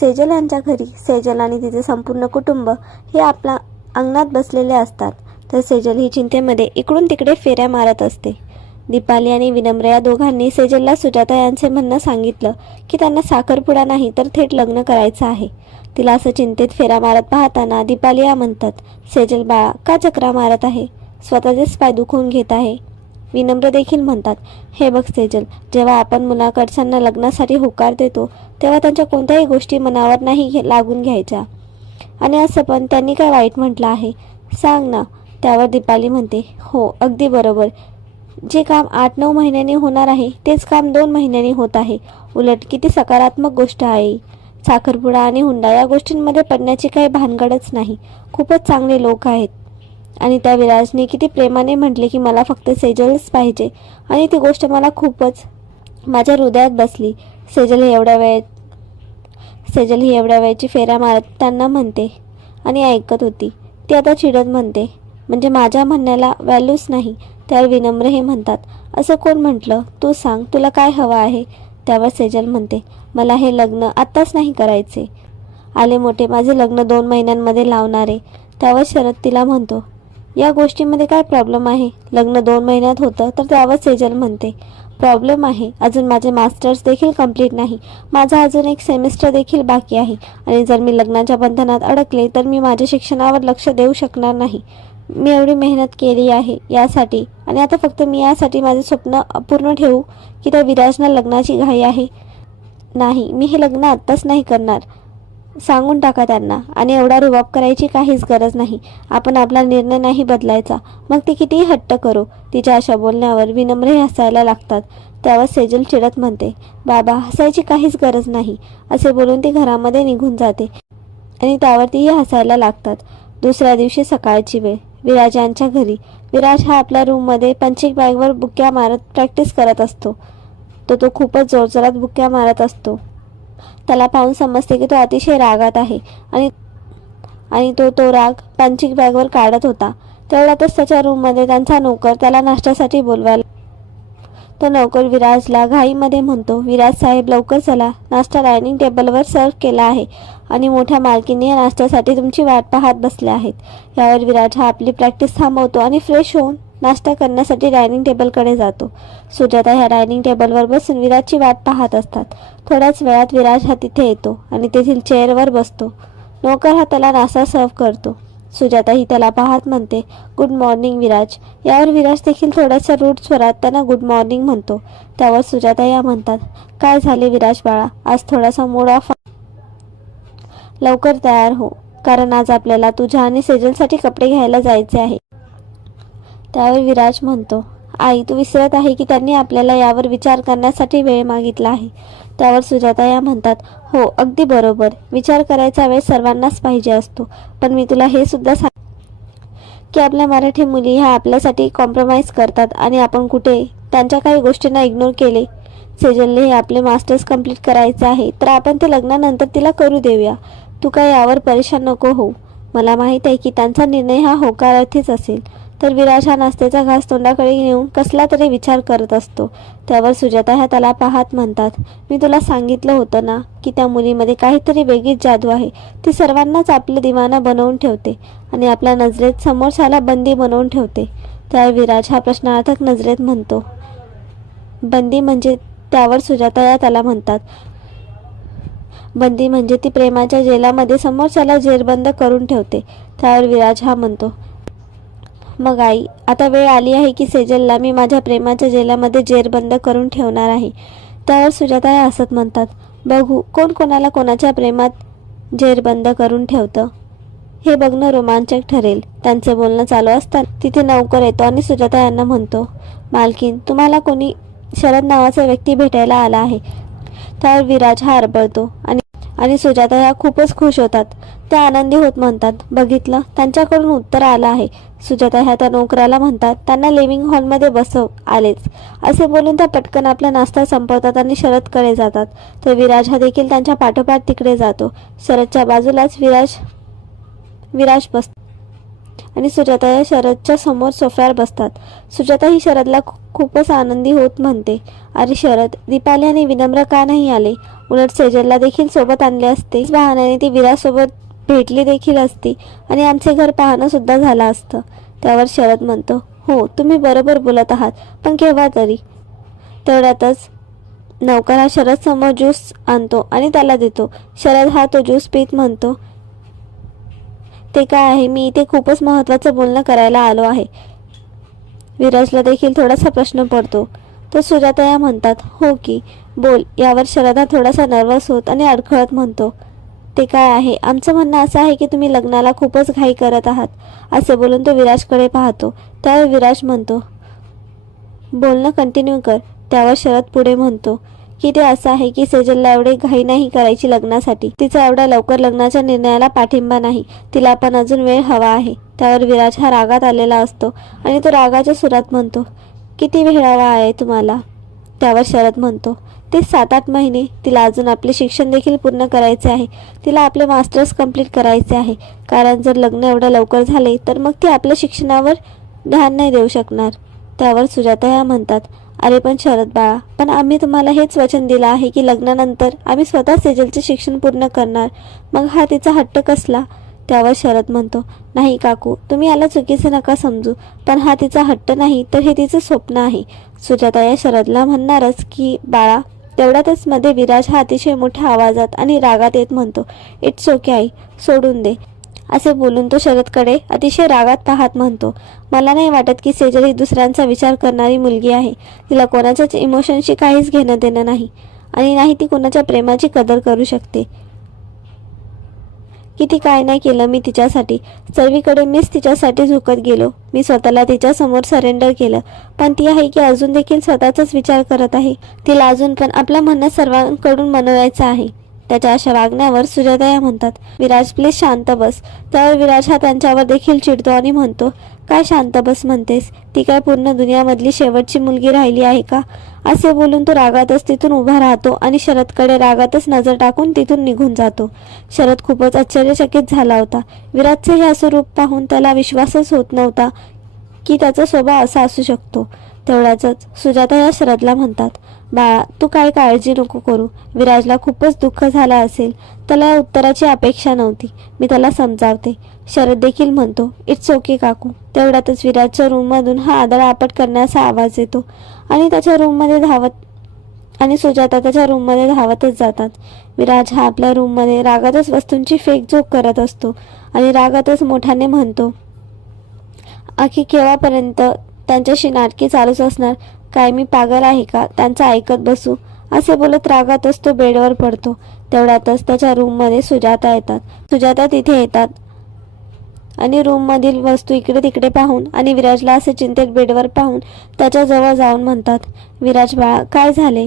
सेजल यांच्या घरी सेजल आणि तिचे संपूर्ण कुटुंब हे आपल्या अंगणात बसलेले असतात. तर सेजल ही चिंतेमध्ये इकडून तिकडे फेऱ्या मारत असते. दीपाली आणि विनम्र या दोघांनी सेजलला सुजाता यांचे म्हणणं सांगितलं की त्यांना साखरपुडा नाही तर थेट लग्न करायचं आहे. तिला असं चिंतेत फेऱ्या मारत पाहताना दीपाली या म्हणतात सेजल बाळा का चक्रा मारत आहे? स्वतःचेच पाय दुखवून घेत आहे. विनम्र देखील म्हणतात हे बघ सेजल जेव्हा आपण मुलाकडच्यांना लग्नासाठी होकार देतो तेव्हा त्यांच्या कोणत्याही गोष्टी मनावर नाही घे लागून घ्यायच्या. आणि असं पण त्यांनी काय वाईट म्हटलं आहे? सांग ना त्यावर दीपाली म्हणते हो अगदी बरोबर. जे काम आठ नऊ महिन्यांनी होणार आहे तेच काम दोन महिन्यांनी होत आहे. उलट किती सकारात्मक गोष्ट आहे. साखरपुडा आणि हुंडा या गोष्टींमध्ये पडण्याची काही भानगडच नाही. खूपच चांगले लोक आहेत. आणि त्या विराजने किती प्रेमाने म्हटले की मला फक्त सेजलच पाहिजे. आणि ती गोष्ट मला खूपच माझ्या हृदयात बसली. सेजल ही एवढ्या वेळेत सेजल ही एवढ्या वेळची फेऱ्या मारत त्यांना म्हणते आणि ऐकत होती. ती आता चिडत म्हणते म्हणजे माझ्या म्हणण्याला व्हॅल्यूच नाही त्यावर विनम्र हे म्हणतात. असं कोण म्हटलं? तू सांग तुला काय हवं आहे? त्यावर सेजल म्हणते मला हे लग्न आत्ताच नाही करायचे. आले मोठे माझे लग्न दोन महिन्यांमध्ये लावणारे. त्यावर शरद तिला म्हणतो या गोष्टीमध्ये काय प्रॉब्लेम आहे? लग्न दोन महिन्यात होतं तर त्यावर सेजल म्हणते. प्रॉब्लेम आहे अजून माझे मास्टर्स देखील कंप्लीट नाही. माझा अजून एक सेमिस्टर देखील बाकी आहे. आणि जर मी लग्नाच्या बंधनात अडकले तर मी माझ्या शिक्षणावर लक्ष देऊ शकणार नाही. मी एवढी मेहनत केली आहे यासाठी. आणि आता फक्त मी यासाठी माझे स्वप्न अपूर्ण ठेवू की त्या विराजना लग्नाची घाई आहे? नाही मी हे लग्न आत्ताच नाही करणार. सांगून टाका त्यांना. आणि एवढा रुबाब करायची काहीच गरज नाही. आपण आपला निर्णय नाही बदलायचा. मग ती कितीही हट्ट करू तिच्या अशा बोलण्यावर विनम्रही हसायला लागतात. त्यावर सेजल चिडत म्हणते बाबा हसायची काहीच गरज नाही. असे बोलून ती घरामध्ये निघून जाते. आणि त्यावर तीही हसायला लागतात. दुसऱ्या दिवशी सकाळची वेळ. विराज यांच्या घरी. विराज हा आपल्या रूममध्ये पंचिक बॅगवर बुक्या मारत प्रॅक्टिस करत असतो. तो तो खूपच जोरजोरात बुक्या मारत असतो. त्याला पाहून समजते की तो अतिशय रागात आहे आणि आणि तो तो राग पंचिंग बॅगवर काढत होता. तेवढ्यातच त्याच्या रूममध्ये त्यांचा नोकर त्याला नाश्त्यासाठी बोलवायला तो नोकर विराजला घाईमध्ये म्हणतो विराज साहेब लवकर चला. नाश्ता डायनिंग टेबलवर सर्व केला आहे आणि मोठ्या मालकीने या नाश्त्यासाठी तुमची वाट पाहत बसले आहेत. यावर विराज हा आपली प्रॅक्टिस थांबवतो आणि फ्रेश होऊन नाश्ता करण्यासाठी डायनिंग टेबलकडे जातो. सुजाता ह्या डायनिंग टेबलवर बसून विराजची वाट पाहत असतात. थोड्याच वेळात विराज हा तिथे येतो आणि तेथील चेअरवर बसतो. नोकर हा त्याला नाश्ता सर्व करतो. सुजाता ही त्याला पाहत म्हणते गुड मॉर्निंग विराज. यावर विराज देखील थोड्याशा रूट स्वरात त्यांना गुड मॉर्निंग म्हणतो. त्यावर सुजाता या म्हणतात काय झाले विराज बाळा? आज थोडासा मूड ऑफ लवकर तयार हो कारण आज आपल्याला तुझ्या आणि सेजलसाठी कपडे घ्यायला जायचे आहे. त्यावर विराज म्हणतो आई तू विसरत आहे की त्यांनी आपल्याला यावर विचार करण्यासाठी वेळ मागितला आहे. त्यावर सुजाता या म्हणतात हो अगदी बरोबर. विचार करायचा वेळ सर्वांनाच पाहिजे असतो. पण मी तुला हे सुद्धा सांग की आपल्या मराठी मुली ह्या आपल्यासाठी कॉम्प्रोमाइज करतात आणि आपण कुठे त्यांच्या काही गोष्टींना इग्नोर केले. सेजलने हे आपले मास्टर्स कंप्लीट करायचे आहे तर आपण ते लग्नानंतर तिला करू देऊया. तू काय यावर परेशान नको हो मला माहीत आहे की त्यांचा निर्णय हा होकारार्थीच असेल. तर विराज हा नाश्त्याचा घास तोंडाकडे नेऊन कसला तरी विचार करत असतो. त्यावर सुजाता ह्या त्याला पाहत म्हणतात मी तुला सांगितलं होतं ना की त्या मुलीमध्ये काहीतरी वेगळीच जादू आहे. ती सर्वांनाच आपलं दिवाना बनवून ठेवते आणि आपल्या नजरेत समोरच्याला बंदी बनवून ठेवते. त्यावर विराज हा प्रश्नार्थक नजरेत म्हणतो. बंदी म्हणजे त्यावर सुजाता या त्याला म्हणतात बंदी म्हणजे ती प्रेमाच्या जेलामध्ये समोरच्याला जेरबंद करून ठेवते. त्यावर विराज हा म्हणतो मग आई आता वेळ आली आहे की सेजलला मी माझ्या प्रेमाच्या जेलामध्ये जेरबंद करून ठेवणार आहे. त्यावर सुजाता या हसत म्हणतात बघू कोण कोणाला कोणाच्या प्रेमात जेरबंद करून ठेवतं? हे बघणं रोमांचक ठरेल. त्यांचे बोलणं चालू असताना तिथे नौकर येतो आणि सुजाता यांना म्हणतो मालकीन तुम्हाला कोणी शरद नावाचा व्यक्ती भेटायला आला आहे. त्यावर विराज हा आरबळतो आणि आणि सुजाता ह्या खूपच खुश होतात. त्या आनंदी होत म्हणतात बघितलं त्यांच्याकडून उत्तर आलं आहे. सुजाता ह्या त्या नोकराला म्हणतात त्यांना लिव्हिंग हॉलमध्ये बसव आलेच. असे बोलून त्या पटकन आपला नाश्ता संपवतात आणि शरदकडे जातात. तर विराज हा देखील त्यांच्या पाठोपाठ तिकडे जातो. शरदच्या बाजूलाच विराज विराज बस आणि सुजाता या शरदच्या समोर सोफ्यावर बसतात. सुजाता ही शरदला खूपच आनंदी होत म्हणते. अरे शरद दीपाली आणि विनम्र का नाही आले? उलट सेजलला देखील सोबत आणले असते. वाहनाने बहाण्याने ती विरासोबत भेटली देखील असती आणि आमचे घर पाहणं सुद्धा झालं असतं. त्यावर शरद म्हणतो हो तुम्ही बरोबर बोलत आहात पण केव्हा तरी. तेवढ्यातच नौकर हा शरद समोर ज्यूस आणतो आणि त्याला देतो. शरद हा तो ज्यूस पीत म्हणतो ते काय आहे? मी इथे खूपच महत्त्वाचं बोलणं करायला आलो आहे. विराजला देखील थोडासा प्रश्न पडतो. तर सुजाताया म्हणतात हो की. बोल. यावर शरदा थोडासा नर्वस होत आणि अडखळत म्हणतो ते काय आहे? आमचं म्हणणं असं आहे की तुम्ही लग्नाला खूपच घाई करत आहात. असे बोलून तो विराजकडे पाहतो. त्यावर विराज म्हणतो बोलणं कंटिन्यू कर. त्यावर शरद पुढे म्हणतो की ते असं आहे की सेजलला एवढे घाई नाही करायची लग्नासाठी. तिचा एवढ्या लवकर लग्नाच्या निर्णयाला पाठिंबा नाही. तिला पण अजून वेळ हवा आहे. त्यावर विराज हा रागात आलेला असतो आणि तो रागाच्या सुरात म्हणतो किती वेळ हवा आहे तुम्हाला? त्यावर शरद म्हणतो ते सात आठ महिने तिला अजून आपले शिक्षण देखील पूर्ण करायचे आहे. तिला आपले मास्टर्स कंप्लीट करायचे आहे. कारण जर लग्न एवढं लवकर झाले तर मग ती आपल्या शिक्षणावर ध्यान नाही देऊ शकणार. त्यावर सुजाता या म्हणतात अरे पण शरद बाळा पण आम्ही तुम्हाला हेच वचन दिलं आहे की लग्नानंतर आम्ही स्वतः सेजलचे शिक्षण पूर्ण करणार. मग हा तिचा हट्ट कसला? त्यावर शरद म्हणतो नाही काकू तुम्ही याला चुकीचं नका समजू पण हा तिचा हट्ट नाही तर हे तिचं स्वप्न आहे. सुजाता या शरदला म्हणणारच की बाळा तेवढ्यातच मध्ये विराज हा अतिशय मोठ्या आवाजात आणि रागात येत म्हणतो इट्स ओके आई सोडून दे. असे बोलून तो शरदकडे अतिशय रागात पाहत म्हणतो मला नाही वाटत की सेजल ही दुसऱ्यांचा विचार करणारी मुलगी आहे. तिला कोणाच्याच इमोशनशी काहीच घेणं देणं नाही. आणि नाही ती कोणाच्या प्रेमाची कदर करू शकते. किती काय नाही केलं मी तिच्यासाठी. सर्वीकडे मीच तिच्यासाठी झुकत गेलो. मी स्वतःला तिच्यासमोर सरेंडर केलं. पण ती आहे की अजून देखील स्वतःचाच विचार करत आहे. तिला अजून पण आपलं म्हणणं सर्वांकडून मनवायचं आहे. त्याच्या अशा वागण्यावर सुजाता म्हणतात विराज प्लीज शांत बस. त्यावर विराज हा त्यांच्यावर देखील चिडतो आणि म्हणतो काय शांत बस म्हणतेस? ती काय पूर्ण दुनियामधली शेवटची मुलगी राहिली आहे का? असे बोलून तो रागातच तिथून उभा राहतो आणि शरदकडे रागातच नजर टाकून तिथून निघून जातो. शरद खूपच आश्चर्यचकित झाला होता. विराटचे हे असं रूप पाहून त्याला विश्वासच होत नव्हता की त्याचा स्वभाव असा असू शकतो. तेवढ्याच सुजाता या शरदला म्हणतात बाळा तू काय काळजी नको करू. विराजला खूपच दुःख झालं असेल. त्याला या उत्तराची अपेक्षा नव्हती. मी त्याला समजावते. शरद देखील म्हणतो इट्स ओके काकू. तेवढ्यातच विराजच्या रूममधून हा आदळ आपट करण्याचा आवाज येतो. आणि त्याच्या रूममध्ये धावत आणि सुजाता त्याच्या रूममध्ये धावतच जातात. विराज हा आपल्या रूममध्ये रागातच वस्तूंची फेकझोक करत असतो आणि रागातच मोठ्याने म्हणतो आखी केव्हापर्यंत त्यांच्याशी नाटके चालूच असणार? काय मी पागल आहे का? त्यांचं ऐकत बसू. असे बोलत रागातच तो बेडवर पडतो. तेवढ्यातच त्याच्या रूममध्ये सुजाता येतात. सुजाता तिथे येतात. आणि रूममधील वस्तू इकडे तिकडे पाहून आणि विराजला असे चिंतेत बेडवर पाहून त्याच्याजवळ जाऊन म्हणतात विराज बाळा काय झाले?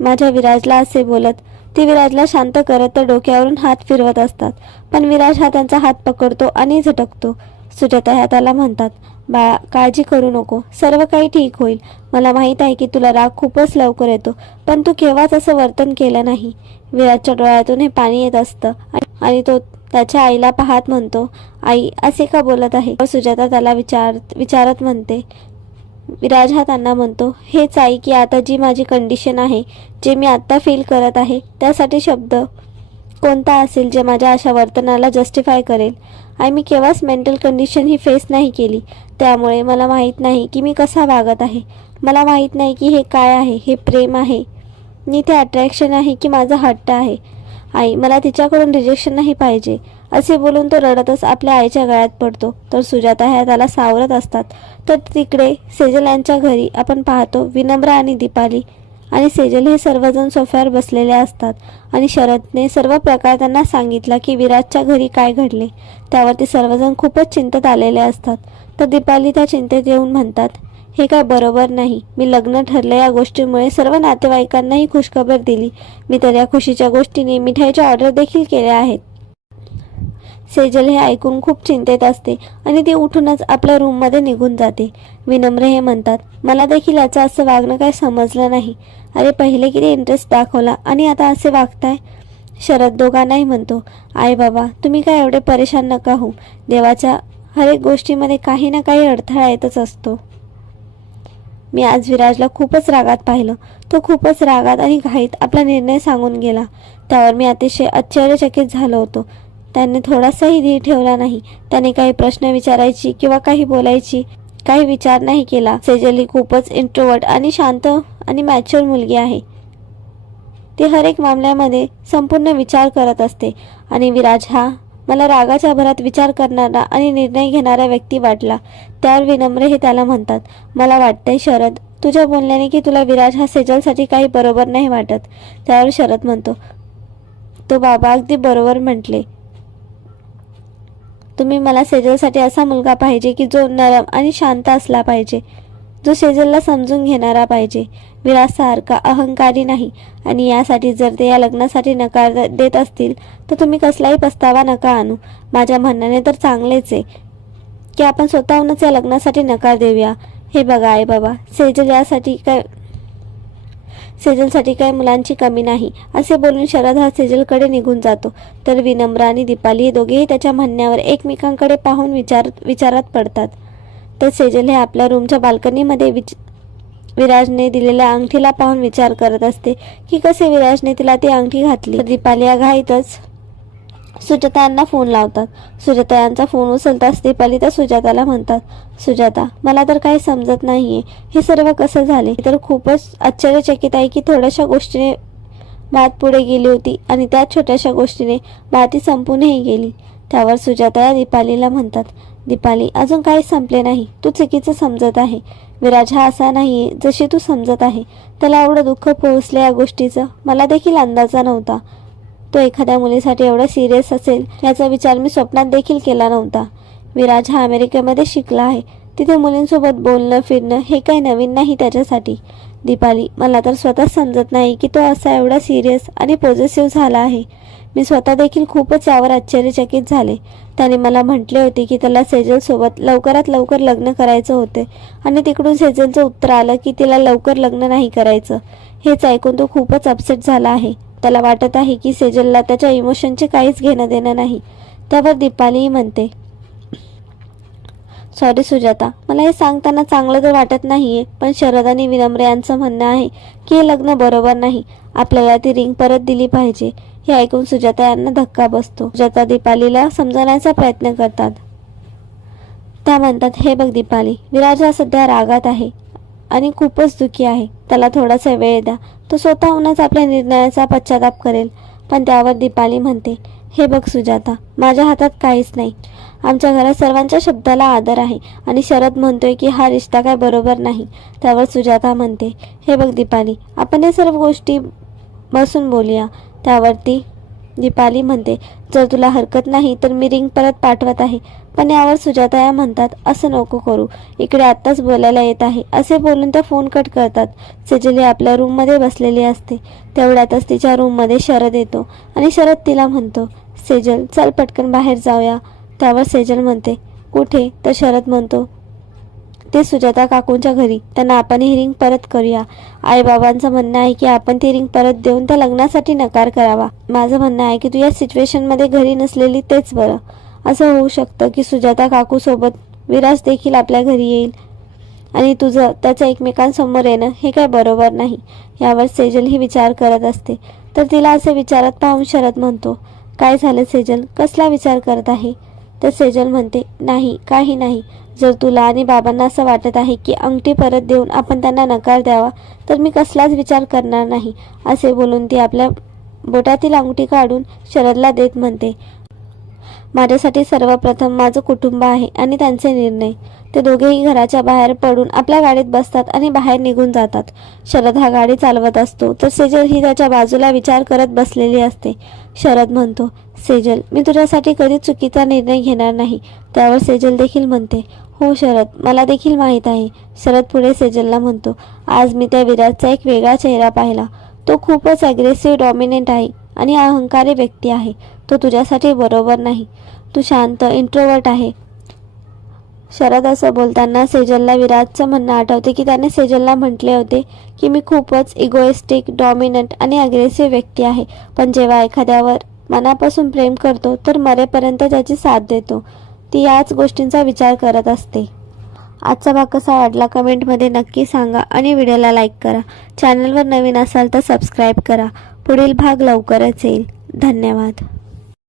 माझ्या विराजला असे बोलत ती विराजला शांत करत तर डोक्यावरून हात फिरवत असतात पण विराज हा त्यांचा हात पकडतो आणि झटकतो. सुजाता ह्या त्याला म्हणतात बाळा काळजी करू नको सर्व काही ठीक होईल. मला माहीत आहे की तुला राग खूपच लवकर येतो पण तू केव्हाच असं वर्तन केलं नाही. विराजच्या डोळ्यातून हे पाणी येत असतं आणि- तो त्याच्या आईला पाहत म्हणतो आई असे का बोलत आहे? सुजाता त्याला विचार विचारत म्हणते. विराज हा त्यांना म्हणतो हेच आई की आता जी माझी कंडिशन आहे जे मी आत्ता फील करत आहे त्यासाठी शब्द कोणता असेल जे माझ्या अशा वर्तनाला जस्टिफाय करेल? आई मी केव्हाच मेंटल कंडिशन ही फेस नाही केली. त्यामुळे मला माहीत नाही की मी कसा वागत आहे. मला माहीत नाही की हे काय आहे हे प्रेम आहे. मी ते अट्रॅक्शन आहे की माझा हट्ट आहे. आई मला तिच्याकडून रिजेक्शन नाही पाहिजे. असे बोलून तो रडतच आपल्या आईच्या गळ्यात पडतो. तर सुजाता ह्या त्याला सावरत असतात. तर तिकडे सेजल यांच्या घरी आपण पाहतो विनम्र आणि दीपाली. आणि सेजल हे सर्वजण सोफ्यावर बसलेले असतात. आणि शरदने सर्व प्रकार त्यांना सांगितला की विराजच्या घरी काय घडले. त्यावर ते सर्वजण खूपच चिंतेत आलेले असतात. तर दीपाली त्या चिंतेत येऊन म्हणतात हे काय बरोबर नाही. मी लग्न ठरलं या गोष्टीमुळे सर्व नातेवाईकांनाही खुशखबर दिली. मी तर या खुशीच्या गोष्टीने मिठाईच्या ऑर्डर देखील केल्या आहेत. सेजल हे ऐकून खूप चिंतेत असते आणि ती उठूनच आपल्या रूममध्ये निघून जाते. विनम्र हे म्हणतात मला देखील याचं असं वागणं काय समजलं नाही. अरे पहिले किती इंटरेस्ट दाखवला आणि आता असे वागताय? शरद दोघांनाही म्हणतो आई बाबा तुम्ही काय एवढे परेशान नका हो देवाच्या हर एक गोष्टीमध्ये काही ना काही अडथळा येतच असतो. मी आज विराजला खूपच रागात पाहिलं. तो खूपच रागात आणि घाईत आपला निर्णय सांगून गेला. त्यावर मी अतिशय आश्चर्यचकित झालो होतो. त्याने थोडासाही धीर ठेवला नाही. त्याने काही प्रश्न विचारायची किंवा काही बोलायची काही विचार नाही केला. सेजली खूपच इंट्रोवर्ट आणि शांत आणि मॅच्युअर मुलगी आहे. ती हर एक मामल्यामध्ये संपूर्ण विचार करत असते आणि विराज हा मला रागाच्या भरात विचार करणारा आणि निर्णय घेणारा व्यक्ती वाटला. त्यावर विनम्र हे त्याला म्हणतात मला वाटतंय शरद तुझ्या बोलण्याने की तुला विराज हा सेजलसाठी काही बरोबर नाही वाटत. त्यावर शरद म्हणतो तो बाबा अगदी बरोबर म्हटले. तुम्ही मला सेजलसाठी असा मुलगा पाहिजे की जो नरम आणि शांत असला पाहिजे. जो सेजलला समजून घेणारा पाहिजे. विरासारखा अहंकारी नाही. आणि यासाठी जर ते या लग्नासाठी नकार द- देत असतील तर तुम्ही कसलाही पस्तावा नका आणू. माझ्या म्हणण्याने तर चांगलेच आहे की आपण स्वतःहूनच या लग्नासाठी नकार देऊया. हे बघा आहे बाबा सेजल यासाठी काय सेजलसाठी काही मुलांची कमी नाही. असे बोलून शरद हा सेजलकडे निघून जातो. तर विनम्र आणि दीपाली हे दोघेही त्याच्या म्हणण्यावर एकमेकांकडे पाहून विचार विचारात पडतात. तर सेजल हे आपल्या रूमच्या बाल्कनीमध्ये विच विराजने दिलेल्या अंगठीला पाहून विचार करत असते की कसे विराजने तिला ती अंगठी घातली? दीपाली या घाईतच सुजाता यांना फोन लावतात. सुजाता यांचा फोन उचलताच दीपाली त्या सुजाताला म्हणतात सुजाता मला तर काही समजत नाहीये. हे सर्व कसं झाले? तर खूपच आश्चर्यचकित आहे की थोड्याशा गोष्टीने बात पुढे गेली होती आणि त्या छोट्याशा गोष्टीने बाती संपूनही गेली. त्यावर सुजाता या दीपालीला म्हणतात दीपाली अजून काही संपले नाही. तू चुकीचं समजत आहे. विराज हा असा नाही जशी तू समजत आहे. त्याला एवढं दुःख पोहोचलं या गोष्टीचं. मला देखील अंदाजा नव्हता. तो एखाद्या मुलीसाठी एवढा सिरियस असेल याचा विचार मी स्वप्नात देखील केला नव्हता. विराज हा अमेरिकेमध्ये शिकला आहे. तिथे मुलींसोबत बोलणं फिरणं हे काही नवीन नाही त्याच्यासाठी. दीपाली मला तर स्वतः समजत नाही की तो असा एवढा सिरियस आणि पॉझिटिव्ह झाला आहे. मी स्वतः देखील खूपच यावर आश्चर्यचकित झाले. त्याने मला म्हटले होते की त्याला सेजलसोबत लवकरात लवकर लग्न करायचं होते आणि तिकडून सेजलचं उत्तर आलं की तिला लवकर लग्न नाही करायचं. हेच ऐकून तो खूपच अपसेट झाला आहे. त्याला वाटत आहे की सेजलला त्याच्या इमोशनचे काहीच घेणं देणं नाही. त्यावर दीपालीही म्हणते सॉरी सुजाता मला हे सांगताना चांगलं तर वाटत नाहीये पण शरद आणि विनम्र यांचं म्हणणं आहे की हे लग्न बरोबर नाही. आपल्याला ती रिंग परत दिली पाहिजे. हे ऐकून सुजाता यांना धक्का बसतो. सुजाता दीपालीला समजवण्याचा प्रयत्न करतात. त्या म्हणतात हे बघ दीपाली विराज हा सध्या रागात आहे आणि खूपच दुखी आहे. त्याला थोडासा वेळ द्या. तो स्वतःहूनच आपल्या निर्णयाचा पश्चाताप करेल. पण त्यावर दीपाली म्हणते हे बघ सुजाता माझ्या हातात काहीच नाही. आमच्या घरात सर्वांच्या शब्दाला आदर आहे आणि शरद म्हणतोय की हा रिश्ता काय बरोबर नाही. त्यावर सुजाता म्हणते हे बघ दीपाली आपण या सर्व गोष्टी बसून बोलूया. त्यावरती. दीपाली म्हणते जर तुला हरकत नाही तर मी रिंग परत पाठवत आहे. पण यावर सुजाता या म्हणतात असं नको करू. इकडे आत्ताच बोलायला येत आहे. असे बोलून त्या फोन कट करतात. सेजल ही आपल्या रूममध्ये बसलेली असते. तेवढ्यातच तिच्या रूममध्ये शरद येतो आणि शरद तिला म्हणतो सेजल चल पटकन बाहेर जाऊया. त्यावर सेजल म्हणते कुठे? तर शरद म्हणतो ते सुजाता काकूंच्या घरी. त्यांना आपण ही रिंग परत करूया. आईबाबांचं म्हणणं आहे की आपण ती रिंग परत देऊन त्या लग्नासाठी नकार करावा. माझं म्हणणं आहे की तू या सिच्युएशनमध्ये घरी नसलेली तेच बरं. असं होऊ शकतं की सुजाता काकूसोबत विराज देखील आपल्या घरी येईल. आणि तुझं त्याचं एकमेकांसमोर येणं हे काय बरोबर नाही. यावर सेजल ही विचार करत असते. तर तिला असे विचारात पाहून शरद म्हणतो काय झालं सेजल? कसला विचार करत आहे? तर सेजल म्हणते नाही काही नाही. जर तुला आणि बाबांना असं वाटत आहे की अंगठी परत देऊन आपण त्यांना नकार द्यावा तर मी कसलाच विचार करणार नाही असे बोलून ती आपल्या बोटातील अंगठी काढून शरदला देत म्हणते. माझ्यासाठी सर्वप्रथम माझं कुटुंब आहे आणि त्यांचे निर्णय. ते दोघेही घराच्या बाहेर पडून आपल्या गाडीत बसतात आणि बाहेर निघून जातात. शरद हा गाडी चालवत असतो तर सेजल ही त्याच्या बाजूला विचार करत बसलेली असते. शरद म्हणतो सेजल मी तुझ्यासाठी कधीच चुकीचा निर्णय घेणार नाही. त्यावर सेजल देखील म्हणते हो शरद मला देखील माहीत आहे. शरद पुढे सेजलला म्हणतो आज मी त्या विराजचा एक वेगळा चेहरा पाहिला. तो खूपच अग्रेसिव्ह डॉमिनेंट आहे. आणि अहंकारी व्यक्ती आहे. तो तुझ्यासाठी बरोबर नाही. तू शांत इंट्रोवर्ट आहे. शरद असं बोलताना सेजलला विराटचं म्हणणं आठवते की त्याने सेजलला म्हटले होते की मी खूपच इगोइस्टिक डॉमिनंट आणि अग्रेसिव्ह व्यक्ती आहे. पण जेव्हा एखाद्यावर मनापासून प्रेम करतो तर मरेपर्यंत त्याची साथ देतो. ती याच गोष्टींचा विचार करत असते. आजचा भाग कसा वाटला कमेंटमध्ये नक्की सांगा आणि व्हिडिओला लाईक करा. चॅनलवर नवीन असाल तर सबस्क्राईब करा. पुढील भाग लवकरच येईल. धन्यवाद.